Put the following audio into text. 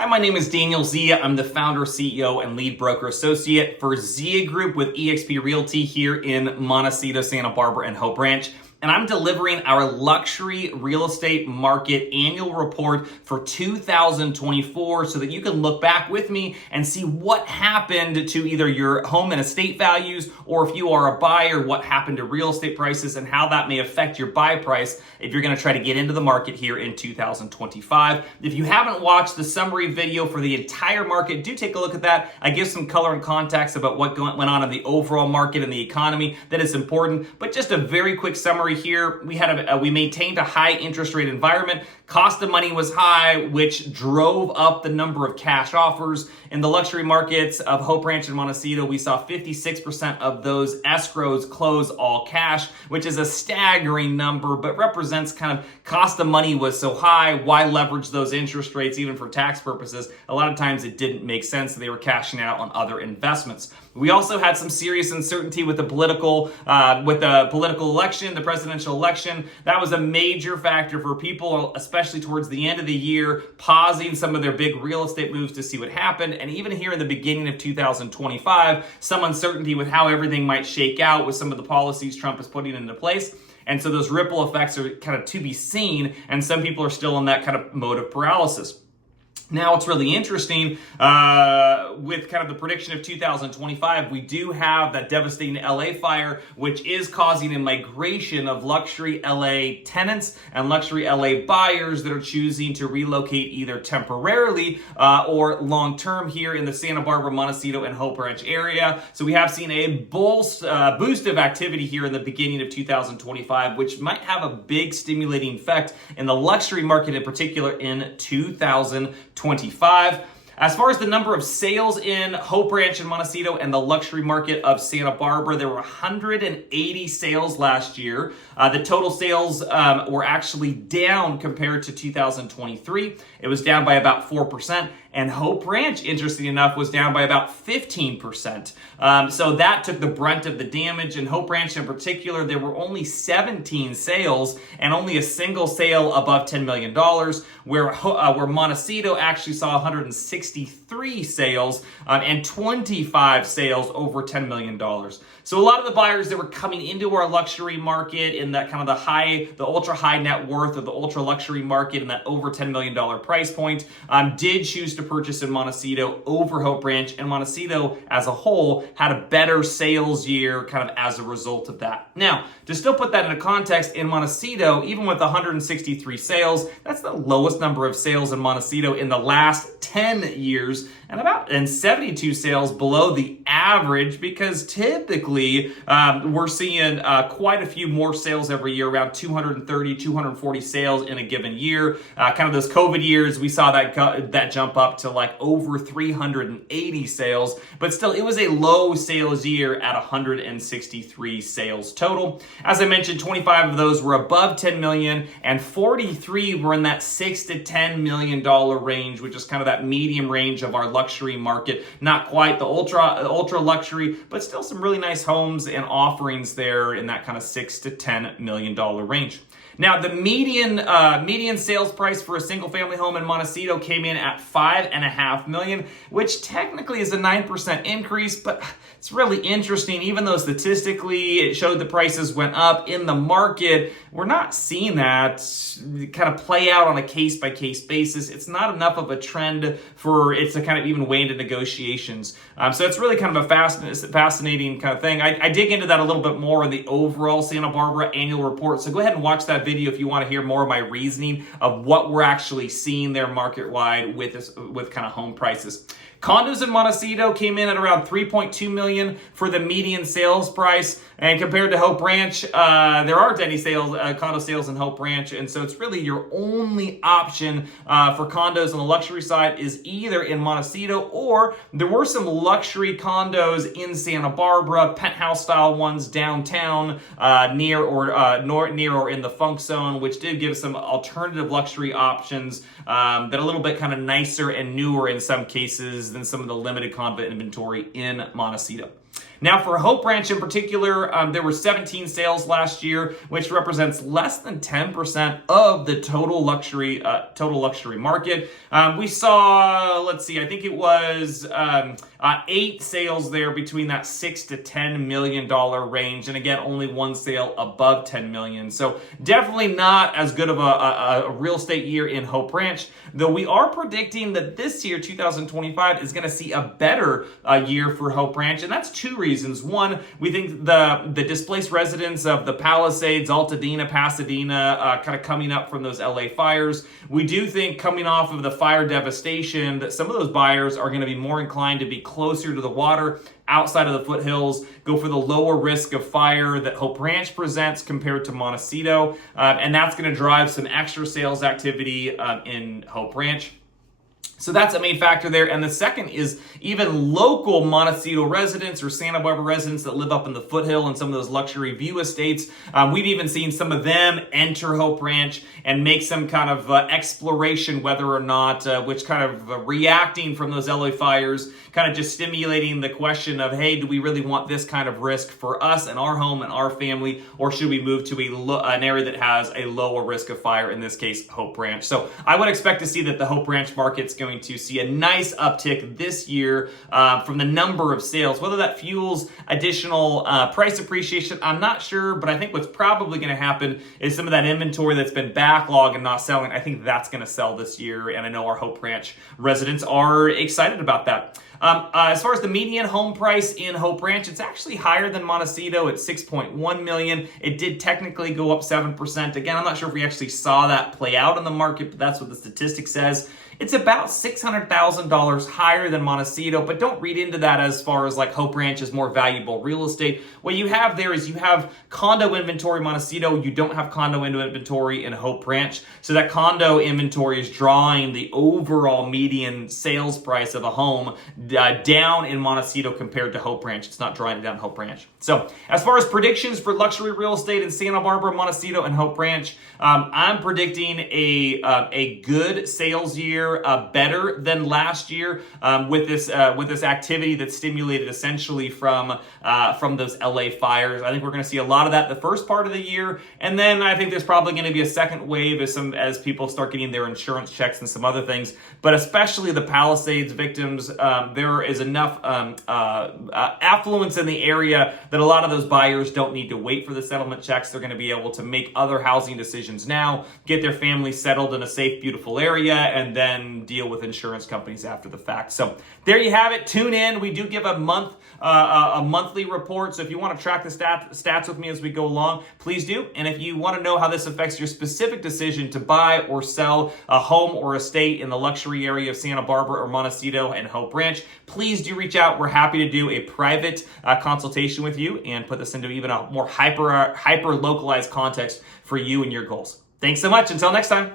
Hi, my name is Daniel Zia. I'm the founder, CEO, and lead broker associate for Zia Group with eXp Realty here in Montecito, Santa Barbara, and Hope Ranch. And I'm delivering our luxury real estate market annual report for 2024 so that you can look back with me and see what happened to either your home and estate values, or if you are a buyer, what happened to real estate prices and how that may affect your buy price if you're going to try to get into the market here in 2025. If you haven't watched the summary video for the entire market, do take a look at that. I give some color and context about what went on in the overall market and the economy that is important, but just a very quick summary here. We maintained a high interest rate environment. Cost of money was high, which drove up the number of cash offers. In the luxury markets of Hope Ranch and Montecito, we saw 56% of those escrows close all cash, which is a staggering number, but represents kind of cost of money was so high. Why leverage those interest rates even for tax purposes? A lot of times it didn't make sense. They were cashing out on other investments. We also had some serious uncertainty with the political election, the presidential election. That was a major factor for people, especially towards the end of the year, pausing some of their big real estate moves to see what happened. And even here in the beginning of 2025, some uncertainty with how everything might shake out with some of the policies Trump is putting into place. And so those ripple effects are kind of to be seen, and some people are still in that kind of mode of paralysis. Now, it's really interesting with kind of the prediction of 2025, we do have that devastating LA fire, which is causing a migration of luxury LA tenants and luxury LA buyers that are choosing to relocate either temporarily or long-term here in the Santa Barbara, Montecito, and Hope Ranch area. So we have seen a boost of activity here in the beginning of 2025, which might have a big stimulating effect in the luxury market in particular in 2025. As far as the number of sales in Hope Ranch and Montecito and the luxury market of Santa Barbara, there were 180 sales last year. The total sales were actually down compared to 2023. It was down by about 4%. And Hope Ranch, interesting enough, was down by about 15%. So that took the brunt of the damage. In Hope Ranch in particular, there were only 17 sales and only a single sale above $10 million, where Montecito actually saw 163 sales and 25 sales over $10 million. So a lot of the buyers that were coming into our luxury market in that kind of the ultra high net worth or the ultra luxury market in that over $10 million price point did choose to purchase in Montecito over Hope Ranch, and Montecito as a whole had a better sales year kind of as a result of that. Now, to still put that into context, in Montecito, even with 163 sales, that's the lowest number of sales in Montecito in the last 10 years, and 72 sales below the average, because typically we're seeing quite a few more sales every year, around 230, 240 sales in a given year. Kind of those COVID years, we saw that jump up to like over 380 sales, but still it was a low sales year at 163 sales total. As I mentioned, 25 of those were above 10 million and 43 were in that $6 to $10 million range, which is kind of that medium range of our luxury market. Not quite the ultra luxury, but still some really nice homes and offerings there in that kind of $6 to $10 million range. Now, the median sales price for a single family home in Montecito came in at $5.5 million, which technically is a 9% increase, but it's really interesting. Even though statistically it showed the prices went up in the market, we're not seeing that kind of play out on a case-by-case basis. It's not enough of a trend for it to kind of even weigh into negotiations. So it's really kind of a fascinating kind of thing. I dig into that a little bit more in the overall Santa Barbara annual report. So go ahead and watch that video if you want to hear more of my reasoning of what we're actually seeing there market-wide with kind of home prices. Condos in Montecito came in at around $3.2 million for the median sales price, and compared to Hope Ranch, there aren't any condo sales in Hope Ranch, and so it's really your only option for condos on the luxury side is either in Montecito, or there were some luxury condos in Santa Barbara, penthouse style ones downtown, near or in the Funk Zone, which did give some alternative luxury options that are a little bit kind of nicer and newer in some cases than some of the limited condo inventory in Montecito. Now for Hope Ranch in particular, there were 17 sales last year, which represents less than 10% of the total luxury market. We saw, let's see, I think it was 8 sales there between that $6 to $10 million range, and again, only one sale above 10 million. So definitely not as good of a real estate year in Hope Ranch, though we are predicting that this year, 2025, is going to see a better year for Hope Ranch, and that's two reasons. One, we think the displaced residents of the Palisades, Altadena, Pasadena, kind of coming up from those LA fires. We do think coming off of the fire devastation that some of those buyers are going to be more inclined to be closer to the water, outside of the foothills, go for the lower risk of fire that Hope Ranch presents compared to Montecito, and that's going to drive some extra sales activity in Hope Ranch. So that's a main factor there. And the second is even local Montecito residents or Santa Barbara residents that live up in the foothill and some of those luxury view estates. We've even seen some of them enter Hope Ranch and make some kind of exploration, whether or not, which kind of reacting from those LA fires, kind of just stimulating the question of, hey, do we really want this kind of risk for us and our home and our family, or should we move to an area that has a lower risk of fire, in this case, Hope Ranch? So I would expect to see that the Hope Ranch market's going to see a nice uptick this year from the number of sales. Whether that fuels additional price appreciation, I'm not sure, but I think what's probably going to happen is some of that inventory that's been backlogged and not selling, I think that's going to sell this year, and I know our Hope Ranch residents are excited about that. As far as the median home price in Hope Ranch, it's actually higher than Montecito at $6.1 million. It did technically go up 7%. Again, I'm not sure if we actually saw that play out in the market, but that's what the statistic says. It's about $600,000 higher than Montecito, but don't read into that as far as like Hope Ranch is more valuable real estate. What you have there is you have condo inventory in Montecito. You don't have condo inventory in Hope Ranch. So that condo inventory is drawing the overall median sales price of a home down in Montecito compared to Hope Ranch. It's not drawing it down in Hope Ranch. So as far as predictions for luxury real estate in Santa Barbara, Montecito, and Hope Ranch, I'm predicting a good sales year, better than last year, with this activity that's stimulated essentially from those LA fires. I think we're going to see a lot of that the first part of the year, and then I think there's probably going to be a second wave as people start getting their insurance checks and some other things. But especially the Palisades victims, there is enough affluence in the area that a lot of those buyers don't need to wait for the settlement checks. They're going to be able to make other housing decisions now, get their family settled in a safe, beautiful area, and then deal with insurance companies after the fact. So there you have it. Tune in. We do give a monthly report. So if you want to track the stats with me as we go along, please do. And if you want to know how this affects your specific decision to buy or sell a home or estate in the luxury area of Santa Barbara or Montecito and Hope Ranch, please do reach out. We're happy to do a private consultation with you and put this into even a more hyper localized context for you and your goals. Thanks so much. Until next time.